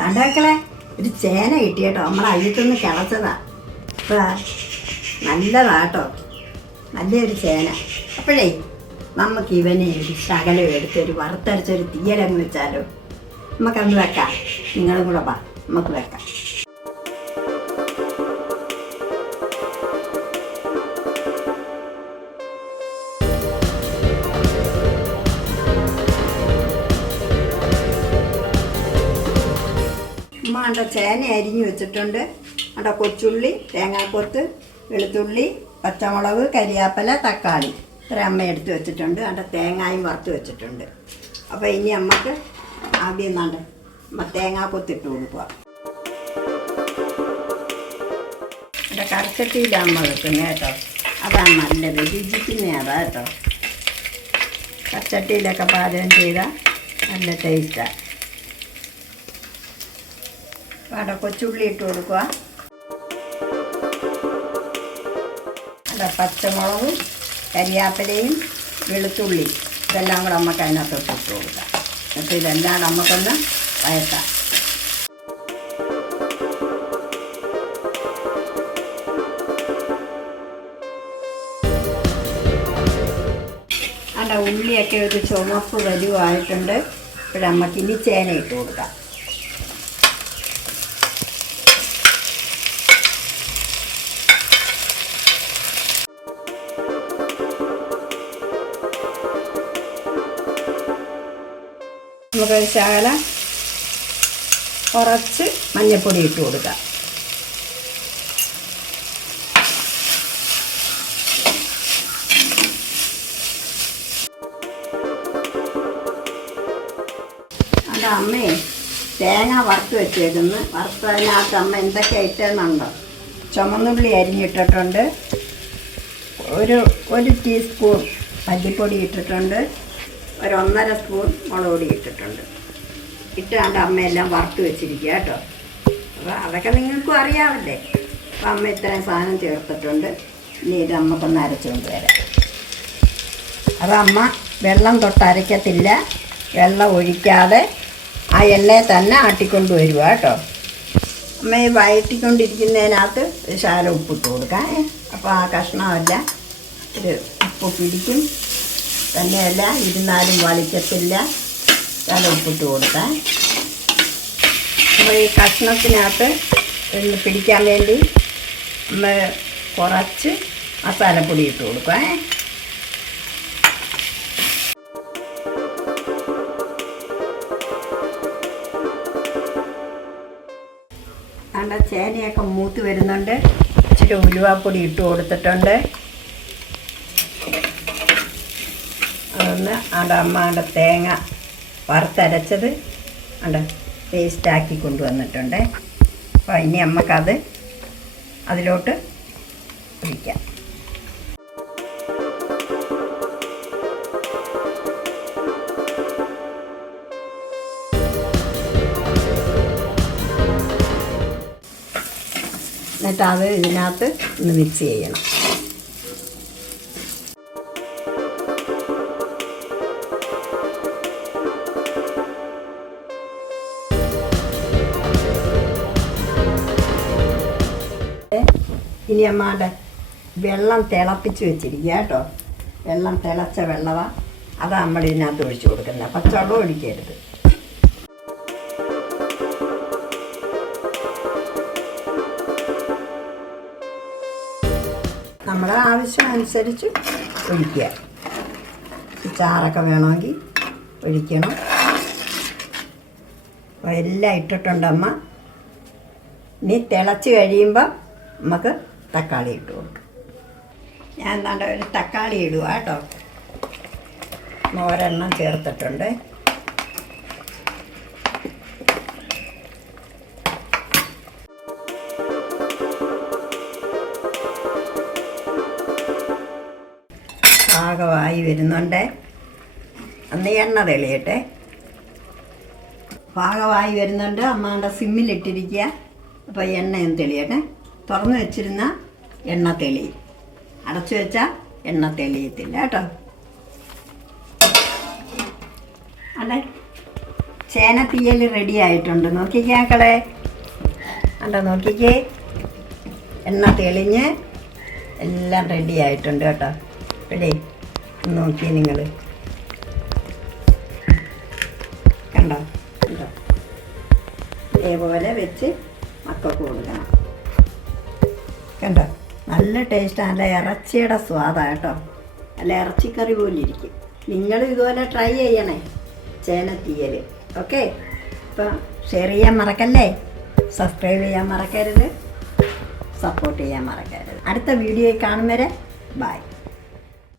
തണ്ടാക്കളെ ഒരു ചേന കിട്ടി കേട്ടോ. നമ്മളെ അയ്യത്തൊന്ന് കിളച്ചതാ. അപ്പൊ നല്ലതാട്ടോ. നല്ലൊരു ചേന. അപ്പോഴേ നമുക്ക് ഇവനെ ഒരു ശകലം എടുത്ത് ഒരു വറുത്തരച്ചൊരു തീയലങ്ങ് വെച്ചാലോ. നമുക്കന്ന് വെക്കാം. നിങ്ങളും കൂടെ വാ. നമുക്ക് വെക്കാം. കണ്ട ചേന അരിഞ്ഞു വെച്ചിട്ടുണ്ട്. അവിടെ കൊച്ചുള്ളി തേങ്ങാക്കൊത്ത് വെളുത്തുള്ളി പച്ചമുളക് കരിയാപ്പല തക്കാളി. ഇത്ര അമ്മ എടുത്ത് വെച്ചിട്ടുണ്ട്. അവിടെ തേങ്ങായും വറുത്ത് വെച്ചിട്ടുണ്ട്. അപ്പോൾ ഇനി നമുക്ക് ആദ്യം നാണ്ട് തേങ്ങാ കൊത്തിട്ട് കൊടുക്കുക. അവിടെ കറച്ചട്ടിയിലാകുമ്പോൾ വെക്കുന്നത് കേട്ടോ. അതാണ് നല്ലത്. രുചിക്കുന്ന അതാ കേട്ടോ. കച്ചട്ടിയിലൊക്കെ പാചകം ചെയ്താൽ നല്ല ടേസ്റ്റാണ് അവിടെ കൊച്ചുള്ളി ഇട്ട് കൊടുക്കുക അവിടെ പച്ചമുളകും കരിയാപ്പിലയും വെളുത്തുള്ളി. ഇതെല്ലാം കൂടെ നമുക്ക് അതിനകത്തോട്ട് ഇട്ട് കൊടുക്കുക എന്നിട്ട് ഇതെല്ലാം നമുക്കൊന്ന് വയക്കാം ഉള്ളിയൊക്കെ ഒരു ചുമപ്പ് വരുവായിട്ടുണ്ട്. ഇനി ചേന ഇട്ട് കൊടുക്കാം. നമുക്ക് ശകലം കുറച്ച് മഞ്ഞൾപ്പൊടി ഇട്ട് കൊടുക്കാം. അമ്മേ തേങ്ങ വറുത്ത് വെച്ചേക്കുന്നു. വറുത്തതിനകത്ത് അമ്മ എന്തൊക്കെ ഇട്ടെന്നുണ്ടോ ചുമന്നുള്ളി അരിഞ്ഞിട്ടിട്ടുണ്ട്. ഒരു ഒരു ടീസ്പൂൺ മല്ലിപ്പൊടി ഇട്ടിട്ടുണ്ട്. ഒരു ഒന്നര സ്പൂൺ മുളക് പൊടി ഇട്ടിട്ടുണ്ട്. ഇട്ടാണ്ട് അമ്മയെല്ലാം വറുത്ത് വെച്ചിരിക്കുക കേട്ടോ. അപ്പോൾ അതൊക്കെ നിങ്ങൾക്കും അറിയാമല്ലേ. അപ്പം അമ്മ ഇത്രയും സാധനം ചേർത്തിട്ടുണ്ട്. ഇനി ഇത് അമ്മക്കൊന്ന് അരച്ചുകൊണ്ട് വരാം. അത് അമ്മ വെള്ളം തൊട്ട് അരയ്ക്കത്തില്ല. വെള്ളം ഒഴിക്കാതെ ആ എണ്ണയെ തന്നെ ആട്ടിക്കൊണ്ട് വരിക കേട്ടോ. അമ്മ ഈ വയറ്റിക്കൊണ്ടിരിക്കുന്നതിനകത്ത് ഒരു ശാല ഉപ്പിട്ട് കൊടുക്കാം. അപ്പോൾ ആ കഷ്ണമല്ല. ഒരു ഉപ്പ് പിടിക്കും. തന്നെയല്ല ഇരുന്നാലും വളിക്കത്തില്ല ശാലം ഉപ്പിട്ട് കൊടുക്കാം. നമ്മൾ ഈ കഷ്ണത്തിനകത്ത് പിടിക്കാൻ വേണ്ടി നമ്മൾ കുറച്ച് മസാലപ്പൊടി ഇട്ട് കൊടുക്കാം. ചേനയൊക്കെ മൂത്ത് വരുന്നുണ്ട്. ഇച്ചിരി ഉലുവാപ്പൊടി ഇട്ട് കൊടുത്തിട്ടുണ്ട്. അമ്മ ആണ്ട തേങ്ങ വറുത്തരച്ചത് അവിടെ പേസ്റ്റാക്കി കൊണ്ടുവന്നിട്ടുണ്ട്. അപ്പോൾ ഇനി നമുക്കത് അതിലോട്ട് ഒഴിക്കാം. എന്നിട്ട് അത് ഇതിനകത്ത് ഒന്ന് മിക്സ് ചെയ്യണം. ഇനി അമ്മാടെ വെള്ളം തിളപ്പിച്ച് വെച്ചിരിക്കുക കേട്ടോ. വെള്ളം തിളച്ച വെള്ളമാണ് അതാണ് നമ്മൾ ഇതിനകത്ത് ഒഴിച്ചു കൊടുക്കുന്നത്. പച്ചവെള്ളം ഒഴിക്കരുത്. നമ്മുടെ ആവശ്യം അനുസരിച്ച് ഒഴിക്കുക. ചാറൊക്കെ വേണമെങ്കിൽ ഒഴിക്കണം. എല്ലാം ഇട്ടിട്ടുണ്ടമ്മ ഇനി തിളച്ച് കഴിയുമ്പോൾ നമുക്ക് തക്കാളി ഇട്ട് കൊടുക്കും. ഞാൻ എന്താണ്ട് ഒരു തക്കാളി ഇടുക കേട്ടോ. മോരെണ്ണം ചേർത്തിട്ടുണ്ട്. പാകമായി വരുന്നുണ്ട്. അന്ന് എണ്ണ തെളിയട്ടെ. പാകമായി വരുന്നുണ്ട്. അമ്മാന്റെ സിമ്മിലിട്ടിരിക്കുക അപ്പോൾ എണ്ണയും തെളിയട്ടെ. തുറന്ന് വെച്ചിരുന്ന എണ്ണ തെളിയും. അടച്ചു വെച്ചാൽ എണ്ണ തെളിയത്തില്ല കേട്ടോ. അല്ല ചേന തീയൽ റെഡി ആയിട്ടുണ്ട്. നോക്കിക്കേ മക്കളെ കണ്ടോ നോക്കിക്കേ. എണ്ണ തെളിഞ്ഞ് എല്ലാം റെഡി ആയിട്ടുണ്ട് കേട്ടോ. റെഡി നോക്കിയേ നിങ്ങൾ കണ്ടോ? കണ്ടോ? ഇതേപോലെ വെച്ച് മക്കൾക്ക് കൊടുക്കണം. കണ്ടോ? നല്ല ടേസ്റ്റാണ് നല്ല ഇറച്ചിയുടെ സ്വാദാണ് കേട്ടോ. നല്ല ഇറച്ചിക്കറി പോലെ ഇരിക്കും. നിങ്ങൾ ഇതുപോലെ ട്രൈ ചെയ്യണേ ചേനത്തീയൽ തീയൽ ഓക്കെ അപ്പം ഷെയർ ചെയ്യാൻ മറക്കല്ലേ? സബ്സ്ക്രൈബ് ചെയ്യാൻ മറക്കരുത്. സപ്പോർട്ട് ചെയ്യാൻ മറക്കരുത്. അടുത്ത വീഡിയോയിൽ കാണും വരെ